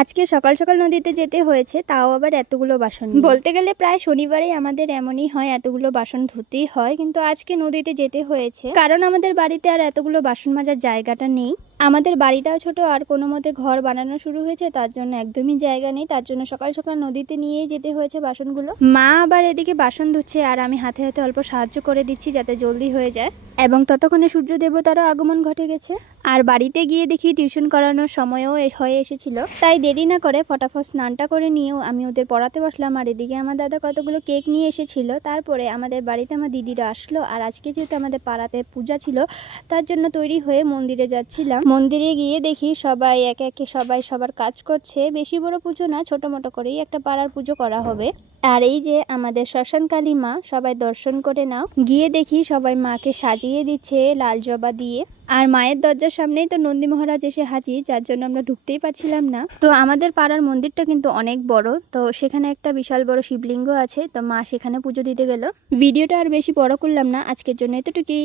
আজকে সকাল সকাল নদীতে যেতে হয়েছে, তাও আবার এতগুলো বাসন নিয়ে। বলতে গেলে প্রায় শনিবারেই আমাদের এমনই হয়, এতগুলো বাসন ধুতেই হয়। কিন্তু আজকে নদীতে যেতে হয়েছে কারণ আমাদের বাড়িতে আর এতগুলো বাসন মাজার জায়গাটা নেই। আমাদের বাড়িটাও ছোট, আর কোনো মতে ঘর বানানো শুরু হয়েছে, তার জন্য একদমই জায়গা নেই। তার জন্য সকাল সকাল নদীতে নিয়েই যেতে হয়েছে বাসনগুলো। মা আবার এদিকে বাসন ধুচ্ছে, আর আমি হাতে হাতে অল্প সাহায্য করে দিচ্ছি যাতে জলদি হয়ে যায়। এবং ততক্ষণে সূর্য দেবতারও আগমন ঘটে গেছে। আর বাড়িতে গিয়ে দেখি টিউশন করানোর সময়ও হয়ে এসেছিল, তাই দেরি না করে ফটাফট স্নানটা করে নিয়েও আমি ওদের পড়াতে বসলাম। আর এদিকে আমার দাদা কতগুলো কেক নিয়ে এসেছিল। তারপরে আমাদের বাড়িতে আমার দিদিরা আসলো, আর আজকে যেহেতু আমাদের পাড়াতে পূজা ছিল, তার জন্য তৈরি হয়ে মন্দিরে যাচ্ছিলাম। মন্দিরে গিয়ে দেখি সবাই একে একে সবাই সবার কাজ করছে। বেশি বড় পুজো না, ছোট মোটো করেই একটা পাড়ার পুজো করা হবে। আর এই যে আমাদের শ্মশান কালী মা, সবাই দর্শন করে নাও। গিয়ে দেখি সবাই মাকে সাজিয়ে দিচ্ছে লাল জবা দিয়ে। আর মায়ের দরজার সামনেই তো নন্দী মহারাজ এসে হাজির, যার জন্য আমরা ঢুকতেই পারছিলাম না। তো আমাদের পাড়ার মন্দিরটা কিন্তু অনেক বড়, তো সেখানে একটা বিশাল বড় শিবলিঙ্গ আছে, তো মা সেখানে পুজো দিতে গেল। ভিডিওটা আর বেশি বড় করলাম না, আজকের জন্য এতটুকুই।